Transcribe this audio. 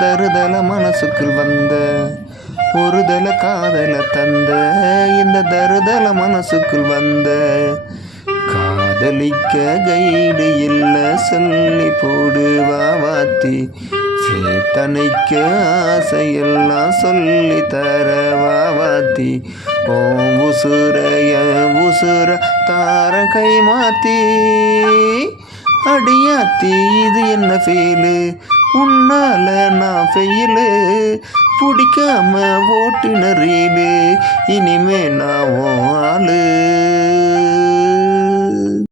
தருதல மனசுக்குள் வந்த ஒருதல காதல தந்த இந்த தருதல மனசுக்குள் வந்த காதலிக்க கைடு இல்ல சொல்லி போடு வாவாத்தி சேத்தனைக்க ஆசையெல்லாம் சொல்லி தர வாவாத்தி ஓம் உசுரைய உசுர தார கை மாத்தி அடியாத்தி இது என்ன ஃபீலு உன்னால நான் ஃபெயிலு பிடிக்காம ஓட்டுன ரீலு இனிமே நான் ஆளு